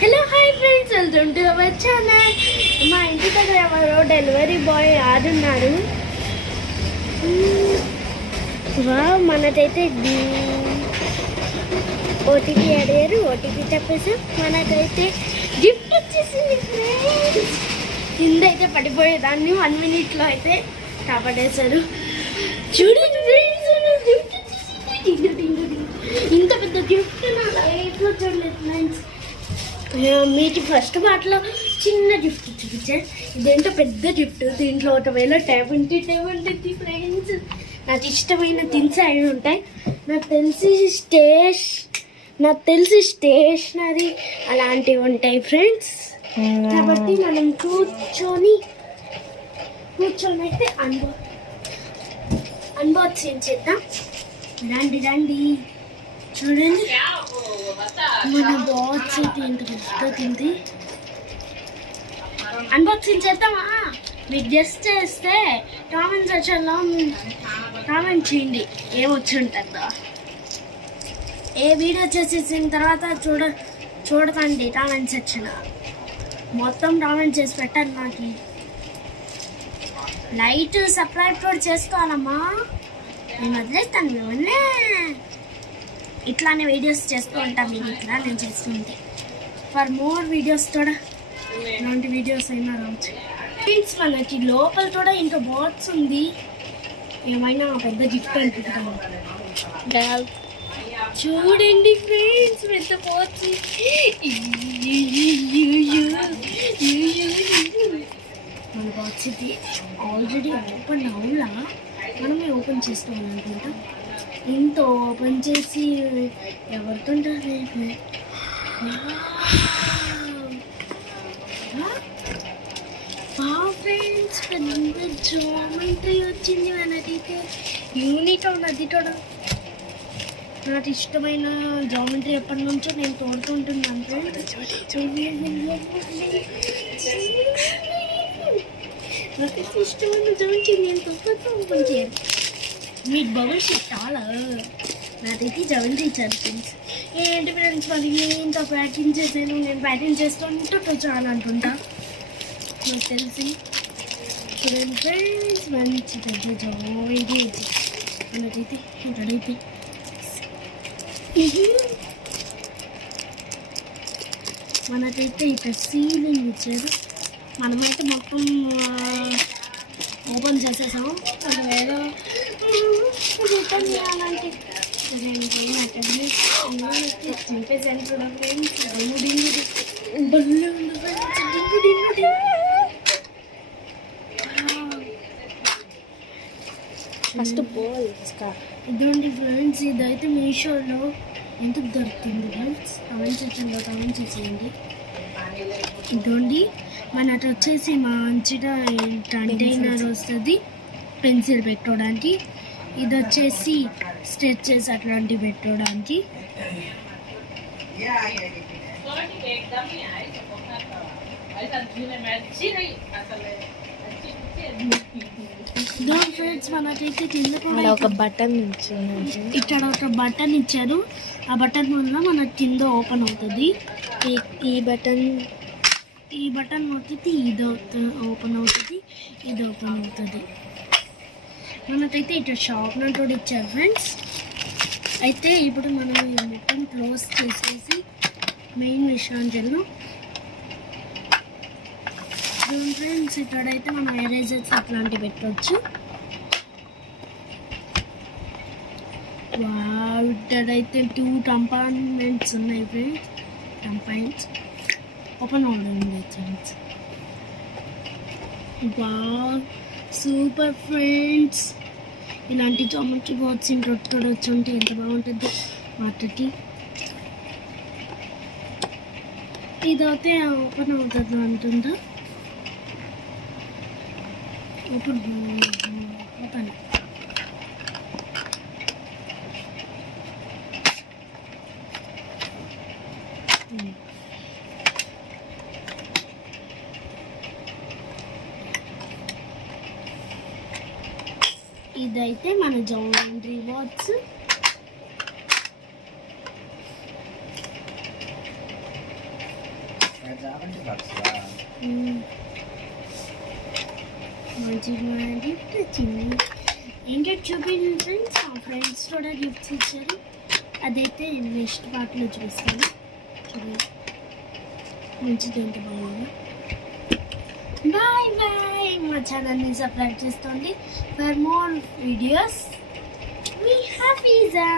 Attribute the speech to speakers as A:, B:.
A: Hello hi friends welcome to our channel మా ఇంటి దగ్గర ఎవరో డెలివరీ బాయ్ ఆడున్నారు వా మనకైతే ఓటీపీ అడిగారు ఓటీపీ చెప్పేసాం మనకైతే గిఫ్ట్ వచ్చేసింది ఫ్రెండ్స్ కింద అయితే పడిపోయేదాన్ని వన్ మినిట్లో అయితే కాపాడేశారు. చూడండి ఫ్రెండ్స్ ఇంత గిఫ్ట్ నా లైఫ్లో చూడలేదు ఫ్రెండ్స్ మీకు ఫస్ట్ పాటలో చిన్న గిఫ్ట్ చూపించాను ఇదేంటో పెద్ద గిఫ్ట్ దీంట్లో ఒకవేళ ట్యాబ్ ఉంటే ఫ్రెండ్స్ నాకు ఇష్టమైన థింగ్స్ అవి ఉంటాయి. నాకు తెలిసి స్టేష్ నాకు తెలిసి స్టేషనరీ అలాంటివి ఉంటాయి ఫ్రెండ్స్ కాబట్టి మనం కూర్చొని కూర్చొని అయితే అన్బా అన్బాక్సింగ్ చేద్దాం. రండి రండి. చూడండి. మన బాక్స్ అయితే ఎంత పెద్దది అన్బాక్సింగ్ చేద్దామా? మీరు గెస్ట్ చేస్తే కామెంట్ సెక్షన్లో కామెంట్ చేయండి. ఏమొచ్చి ఉంటుందో. ఏ వీడియో చేసేసిన తర్వాత చూడ చూడకండి కామెంట్ సెక్షన్ మొత్తం కామెంట్ చేసి పెట్టండి నాకు లైట్ సబ్స్క్రైబ్ కూడా చేసుకోవాలమ్మా. నేను వదిలేస్తాను మిమ్మల్ని. ఇట్లానే వీడియోస్ చేస్తూ ఉంటాం మీరు ఇట్లా నేను చేస్తుంటే. ఫర్ మోర్ వీడియోస్ కూడా ఇలాంటి వీడియోస్ అయినా రావచ్చు. ఫ్రెండ్స్ మనకి లోపల కూడా ఇంకా బాక్స్ ఉంది. ఏమైనా పెద్ద గిఫ్ట్ అనుకుంటాను చూడండి ఫ్రెండ్స్ పెద్ద బాక్స్ మన బాక్స్ ఇది ఆల్రెడీ ఓపెన్ అవులా మనమే ఓపెన్ చేసుకోవాలనుకుంటా ఇంత ఓపెన్ చేసి ఎవరితో ఫ్రెండ్స్ పెద్ద జామెంట్రీ వచ్చింది మనకైతే యూనిట్ ఉన్నది కూడా నాకు ఇష్టమైన జామెంట్రీ ఎప్పటి నుంచో నేను తోడుకుంటున్నాను నాకు ఇష్టమైన జామెంట్రీ నేను తొక్కతో ఓపెన్ చేయాలి. మీకు భవిష్యత్ చాలా. నాకైతే జవన్ ఇచ్చారు ఫ్రెండ్స్ ఏంటి ఫ్రెండ్స్ మరి? ఇంత ప్యాకింగ్ చేసాను నేను ప్యాకింగ్ చేస్తుంటే చాలా అనుకుంటా. నాకు తెలిసి. చూడండి ఫ్రెండ్స్ మంచి పెద్ద జాయింట్ మనకైతే ఇక్కడైతే మనకైతే ఇక్కడ సీలింగ్ ఇచ్చారు. మనమైతే మొత్తం ఓపెన్ చేసేసాము. అది రిటర్న్ చేయాలంటే చంపేసాను కూడా ఫ్రెండ్స్ డింగు డింగు బల్లు ఉంది ఫ్రెండ్స్ డింగు డింగు
B: ఫస్ట్ బాల్
A: ఇదండి ఫ్రెండ్స్ ఇదైతే మీషోలో ఎందుకు దొరుకుతుంది ఫ్రెండ్స్? కమెంట్ సెక్షన్లో కమెంట్ చేసేయండి. ఇదండి మనకు వచ్చేసి మంచిగా కంటైనర్ వస్తుంది పెన్సిల్ పెట్టుకోవడానికి. ఇది వచ్చేసి స్ట్రెచెస్ అట్లాంటివి పెట్టుకోవడానికి. మనకైతే కింద కూడా
B: ఒక బటన్
A: ఇక్కడ ఒక బటన్ ఇచ్చారు. ఆ బటన్ వల్ల మనకి కింద ఓపెన్ అవుతుంది.
B: ఈ ఈ బటన్
A: ఈ బటన్ అవుతుంది ఇది ఓపెన్ అవుతుంది ఇది ఓపెన్ అవుతుంది. మనకైతే ఇట్లా షార్ప్నర్ కూడా ఇచ్చారు ఫ్రెండ్స్ అయితే ఇప్పుడు మనం ఈ మొత్తం క్లోజ్ చేసేసి మెయిన్ విషయానికి వెళ్దాం ఫ్రెండ్స్ ఇక్కడైతే మనం ఎరేజర్స్ అట్లాంటివి పెట్టవచ్చు వావ్, ఇక్కడైతే టూ కంపార్ట్మెంట్స్ ఉన్నాయి friends కంపైన్స్ open order friends wow super friends ఇలాంటి జామెట్రీ బాక్స్ ఇంకొకటి వచ్చి ఉంటే ఎంత బాగుంటుంది? వాటికి. ఇదైతే ఓపెన్ అవుతుంది అంటుందా? ఓపెన్ ఓపెన్ ఇదైతే మన joint rewards.
C: Geometry box
A: gift వచ్చింది. ఏంటో చూపించిన ఫ్రెండ్స్? మా ఫ్రెండ్స్ కూడా గిఫ్ట్స్ ఇచ్చారు. అదైతే నెక్స్ట్ పార్ట్లో చూస్తాను చూడండి మంచిది ఎంత బాగుంది. ఛానల్ని సబ్స్క్రైబ్ చేసుకోండి ఫర్ మోర్ వీడియోస్ మీ హ్యాపీజా